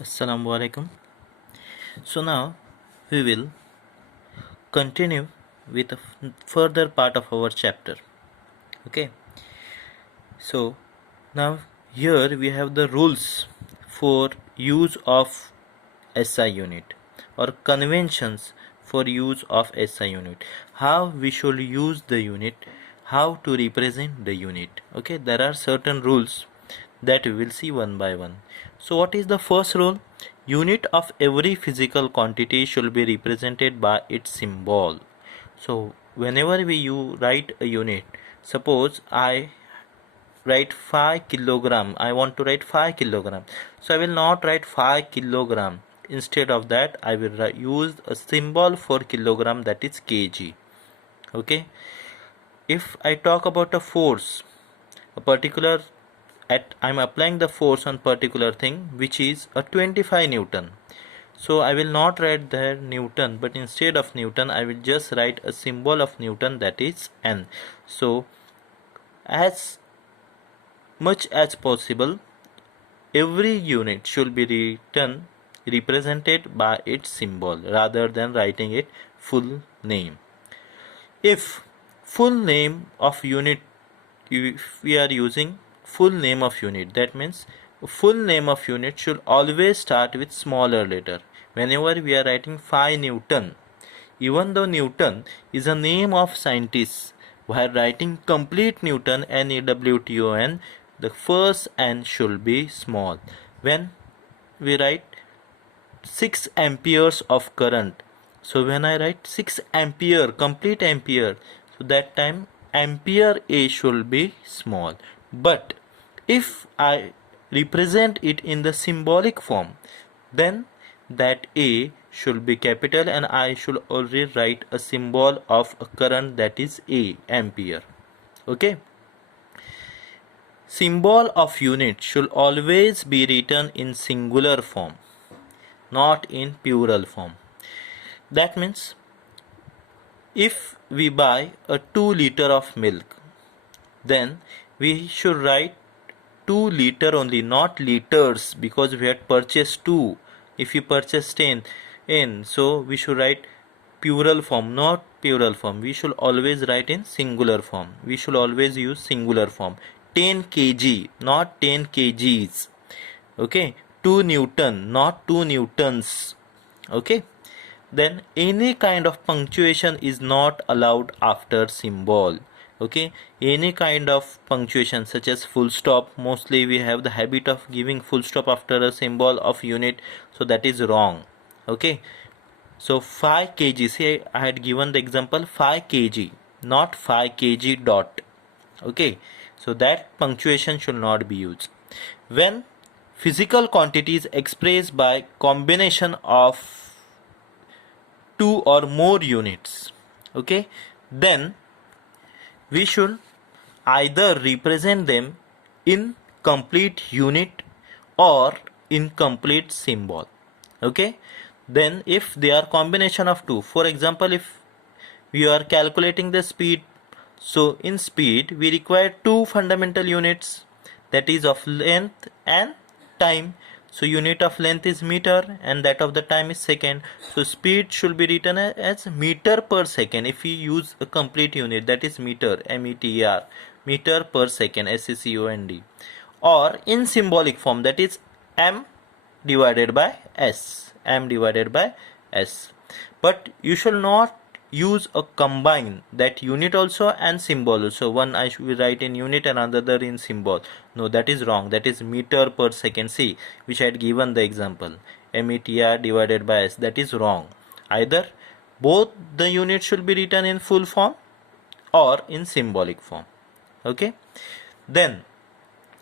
Assalamu alaikum. So now we will continue with a further part of our chapter. Okay. So now here we have the rules for use of SI unit or conventions for use of SI unit. How we should use the unit, how to represent the unit. Okay, there are certain rules that we will see one by one. So what is the first rule? Unit of every physical quantity should be represented by its symbol. So whenever you write a unit, suppose I write 5 kilogram, I want to write 5 kilogram, so I will not write 5 kilogram. Instead of that, I will use a symbol for kilogram, that is kg. Okay, if I talk about a force, a particular I'm applying the force on particular thing which is a 25 newton, so I will not write there newton, but instead of newton I will just write a symbol of newton, that is n. So as much as possible, every unit should be represented by its symbol rather than writing it full name. If full name of unit, if we are using full name of unit, that means full name of unit should always start with smaller letter. Whenever we are writing 5 Newton, even though Newton is a name of scientists, while writing complete Newton, Newton, the first n should be small. When we write 6 amperes of current, so when I write 6 ampere, complete ampere, so that time ampere A should be small. But if I represent it in the symbolic form, then that A should be capital and I should already write a symbol of a current, that is A, ampere. Okay. Symbol of unit should always be written in singular form, not in plural form. That means if we buy a 2 liter of milk, then we should write 2 liter only, not liters, because we had purchased 2. If you purchase 10 in, so we should write plural form, not plural form. We should always write in singular form. We should always use singular form. 10 kg, not 10 kgs. Okay, 2 newton, not 2 newtons. Okay, then any kind of punctuation is not allowed after symbol. Okay, any kind of punctuation such as full stop, mostly we have the habit of giving full stop after a symbol of unit, so that is wrong. Okay, so 5 kg, say I had given the example 5 kg, not 5 kg dot. Okay, so that punctuation should not be used. When physical quantity is expressed by combination of 2 or more units, okay, then we should either represent them in complete unit or in complete symbol. Okay, then if they are combination of two, for example, if we are calculating the speed, so in speed we require two fundamental units, that is of length and time. So unit of length is meter and that of the time is second. So speed should be written as meter per second if we use a complete unit, that is meter, METR, meter per second, SECOND, or in symbolic form, that is m divided by s, m divided by s. But you shall not use a combine that unit also and symbol also. One I should write in unit and another in symbol. No, that is wrong. That is meter per second. See, which I had given the example, METR divided by s. That is wrong. Either both the units should be written in full form or in symbolic form. Okay. Then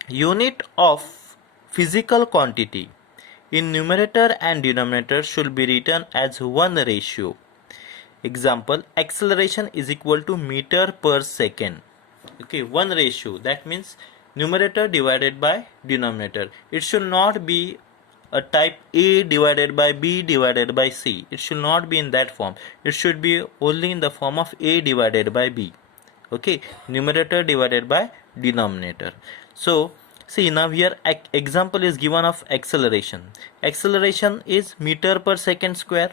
unit of physical quantity in numerator and denominator should be written as one ratio. Example, acceleration is equal to meter per second. Okay, one ratio, that means numerator divided by denominator. It should not be a type A divided by B divided by C. It should not be in that form. It should be only in the form of A divided by B. Okay, numerator divided by denominator. So See, now here example is given of acceleration. Acceleration is meter per second square.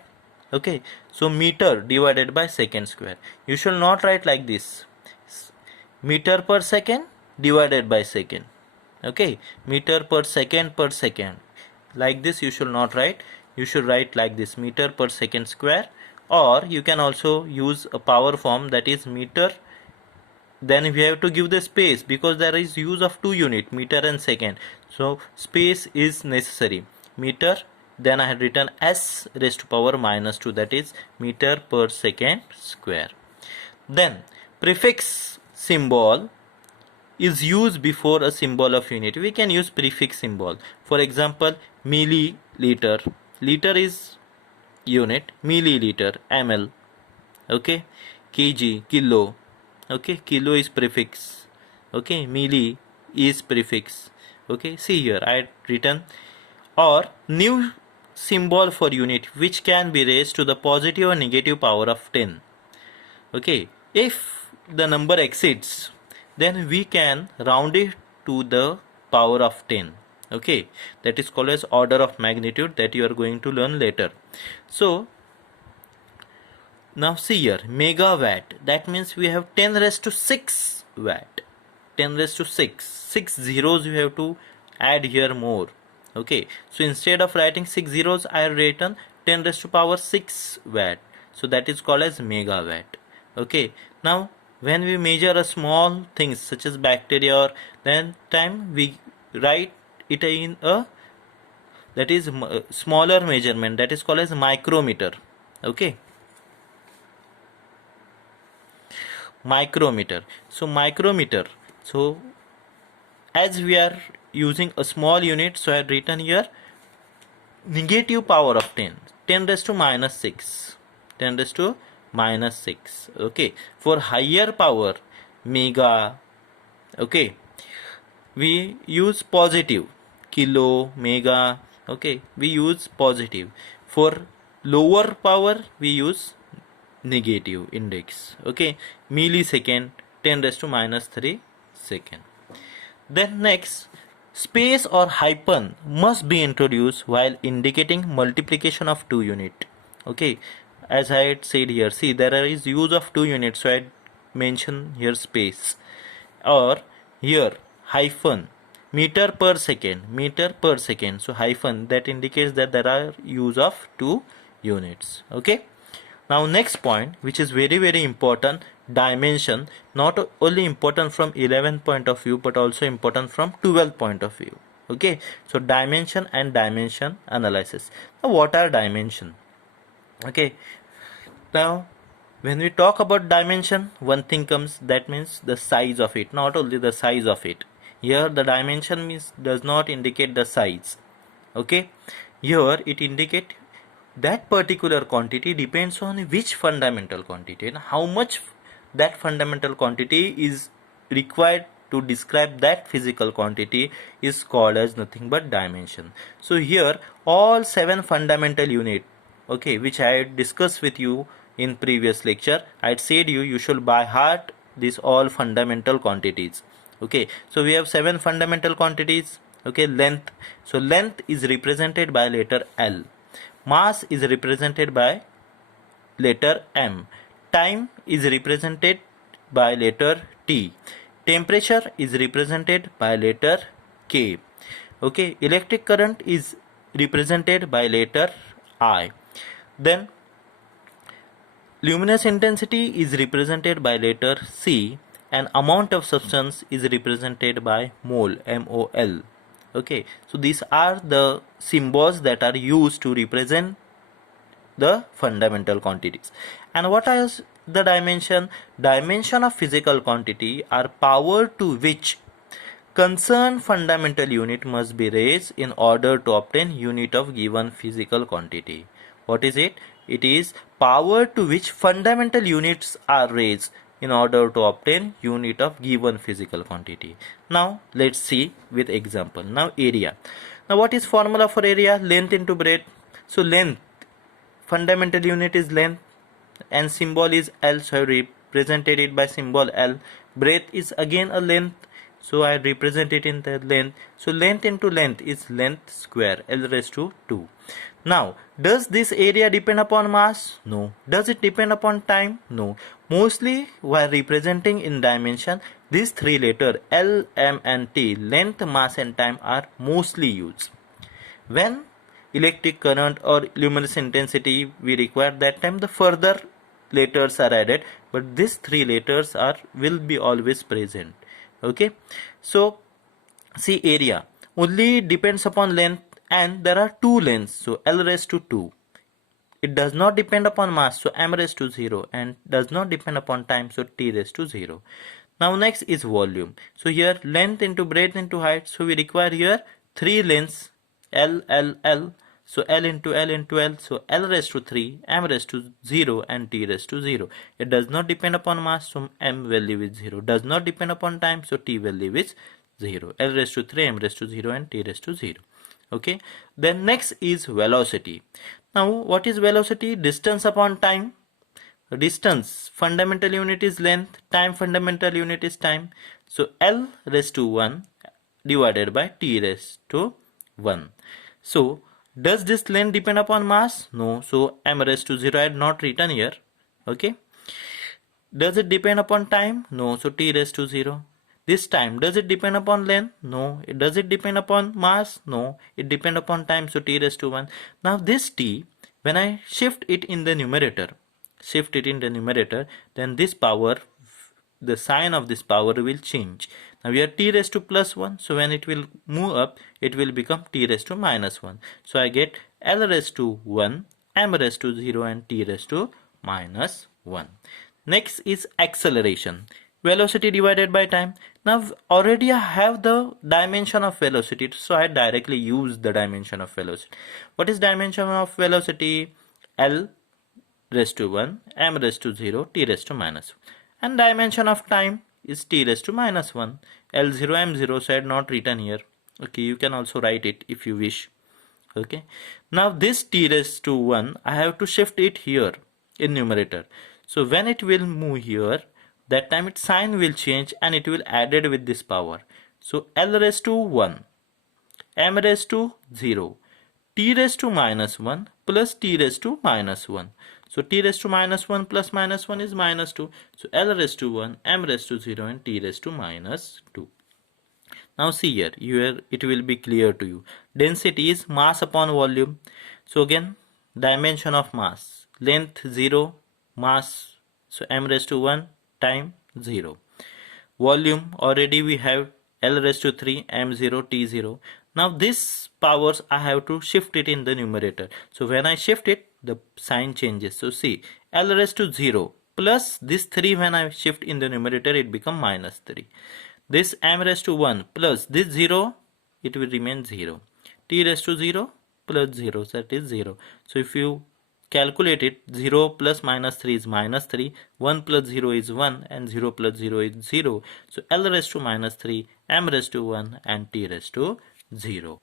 Okay, so meter divided by second square. You should not write like this. Meter per second divided by second. Okay, meter per second per second. Like this you should not write. You should write like this, meter per second square, or you can also use a power form, that is meter. Then we have to give the space because there is use of two unit, meter and second, so space is necessary. Meter, then I had written s raised to power minus 2, that is meter per second square. Then prefix symbol is used before a symbol of unit. We can use prefix symbol. For example, milliliter. Liter is unit, milliliter, ml. Okay, kg, kilo. Okay, kilo is prefix. Okay, milli is prefix. Okay, see here I had written, or new symbol for unit which can be raised to the positive or negative power of 10. Okay, if the number exceeds, then we can round it to the power of 10. Okay, that is called as order of magnitude, that you are going to learn later. So now see here, megawatt, that means we have 10 raised to 6 watt. 10 raised to 6. 6 zeros you have to add here more. Okay, so instead of writing 6 zeros, I have written 10 raised to power 6 watt. So that is called as megawatt. Okay, now when we measure a small things such as bacteria, or then time we write it in a, that is smaller measurement, that is called as micrometer. Okay, micrometer. So micrometer, so as we are using a small unit, so I had written here negative power of 10, 10 raised to minus 6, 10 raised to minus 6. Okay, for higher power, mega, okay, we use positive, kilo, mega. Okay, we use positive. For lower power we use negative index. Okay, millisecond, 10 raised to minus 3 second. Then next, space or hyphen must be introduced while indicating multiplication of two unit. Okay, as I had said here, see there is use of two units, so I mention here space, or here hyphen, meter per second, meter per second, so hyphen, that indicates that there are use of two units. Okay, now next point, which is very important, dimension, not only important from 11th point of view but also important from 12th point of view. Okay, so dimension and dimension analysis. Now what are dimension? Okay, now when we talk about dimension, one thing comes, that means the size of it, not only the size of it. Here the dimension means does not indicate the size. Okay, here it indicate that particular quantity depends on which fundamental quantity and how much that fundamental quantity is required to describe that physical quantity is called as nothing but dimension. So here all 7 fundamental unit, okay, which I had discussed with you in previous lecture, I had said you should by heart these all fundamental quantities. Okay, so we have 7 fundamental quantities. Okay, length, so length is represented by letter L. Mass is represented by letter M. Time is represented by letter T. Temperature is represented by letter K. Okay, electric current is represented by letter I. Then luminous intensity is represented by letter C, and amount of substance is represented by mole, MOL. Okay, so these are the symbols that are used to represent the fundamental quantities. And what is the dimension? Dimension of physical quantity are power to which concerned fundamental unit must be raised in order to obtain unit of given physical quantity. What is it? It is power to which fundamental units are raised in order to obtain unit of given physical quantity. Now let's see with example. Now area. Now what is formula for area? Length into breadth. So length, fundamental unit is length and symbol is L, so I represented it by symbol L. Breadth is again a length so I represent it in the length. So length into length is length square, L raised to 2. Now, does this area depend upon mass? No. Does it depend upon time? No. Mostly, while representing in dimension, these three letters L, M and T, length, mass and time, are mostly used. When electric current or luminous intensity we require, that time the further letters are added, but these three letters will be always present. Okay, so see, area only depends upon length, and there are two lengths, so L raised to 2. It does not depend upon mass, so M raised to 0, and does not depend upon time, so T raised to 0. Now next is volume. So here length into breadth into height, so we require here three lengths, L, L, L. So L into L into L, so L raised to 3, M raised to 0 and T raised to 0. It does not depend upon mass, so M value is 0. Does not depend upon time, so T value is 0. L raised to 3, M raised to 0 and T raised to 0. Okay, then next is velocity. Now what is velocity? Distance upon time. Distance fundamental unit is length, time fundamental unit is time. So L raised to 1 divided by T raised to 1. So does this length depend upon mass? No. So M raised to 0 I had not written here. Okay. Does it depend upon time? No. So T raised to 0. This time, does it depend upon length? No. Does it depend upon mass? No. It depends upon time, so T raised to 1. Now this T, when I shift it in the numerator, then this power, the sign of this power will change. Now we are T raised to plus 1, so when it will move up, it will become T raised to minus 1. So I get L raised to 1, M raised to 0 and T raised to minus 1. Next is acceleration. Velocity divided by time. Now already I have the dimension of velocity, so I directly use the dimension of velocity. What is dimension of velocity? L raised to 1, M raised to 0, T raised to minus 1. And dimension of time is T raised to minus 1. L0, M0, so I had not written here. Okay, you can also write it if you wish. Okay, now this T raised to 1, I have to shift it here in numerator. So when it will move here, that time its sign will change and it will added with this power. So L raised to 1, M raised to 0, T raised to minus 1 plus T raised to minus 1. So T raised to minus 1 plus minus 1 is minus 2. So L raised to 1, M raised to 0 and T raised to minus 2. Now see here it will be clear to you. Density is mass upon volume. So again, dimension of mass. Length 0, mass, so M raised to 1, time 0. Volume, already we have L raised to 3, M0, T0. Now this powers I have to shift it in the numerator. So when I shift it, the sign changes. So see, L raised to 0 plus this 3, when I shift in the numerator, it become minus 3. This M raised to 1 plus this 0, it will remain 0. T raised to 0 plus 0, so that is 0. So if you calculate it, 0 plus minus 3 is minus 3, 1 plus 0 is 1 and 0 plus 0 is 0. So L raised to minus 3, M raised to 1 and T raised to 0.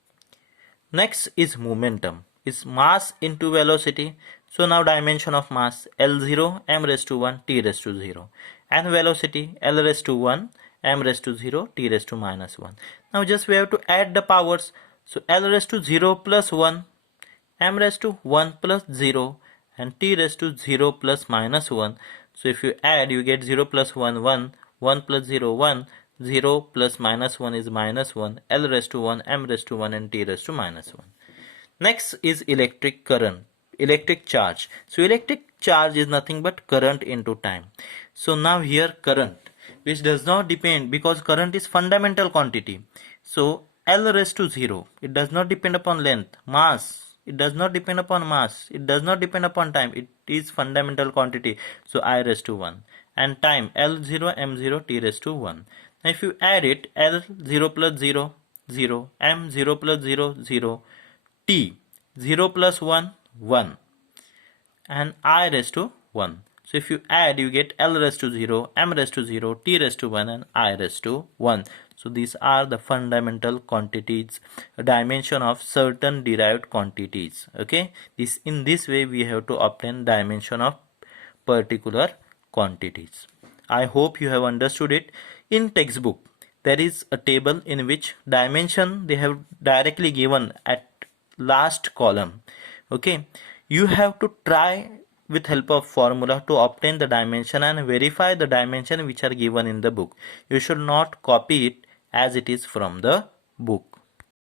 Next is momentum, is mass into velocity. So now dimension of mass, L0, M raised to 1, T raised to 0. And velocity, L raised to 1, M raised to 0, T raised to minus 1. Now just we have to add the powers. So L raised to 0 plus 1, M raised to 1 plus 0 and T raised to 0 plus minus 1. So if you add, you get 0 plus 1, 1, 1 plus 0, 1, 0 plus minus 1 is minus 1, L raised to 1, M raised to 1 and T raised to minus 1. Next is electric current, electric charge. So electric charge is nothing but current into time. So now here current, which does not depend, because current is fundamental quantity. So L raised to 0, it does not depend upon length. Mass, it does not depend upon mass, it does not depend upon time, it is fundamental quantity, so I raised to 1. And time, L0, M0, T raised to 1. Now if you add it, L0 plus 0, 0, M0 plus 0, 0, T 0 plus 1, 1 and I raised to 1. So if you add, you get L raised to 0, M raised to 0, T raised to 1 and I raised to 1. So these are the fundamental quantities, dimension of certain derived quantities. Okay, in this way we have to obtain dimension of particular quantities. I hope you have understood it. In textbook there is a table in which dimension they have directly given at last column. Okay, you have to try with help of formula to obtain the dimension and verify the dimension which are given in the book. You should not copy it as it is from the book.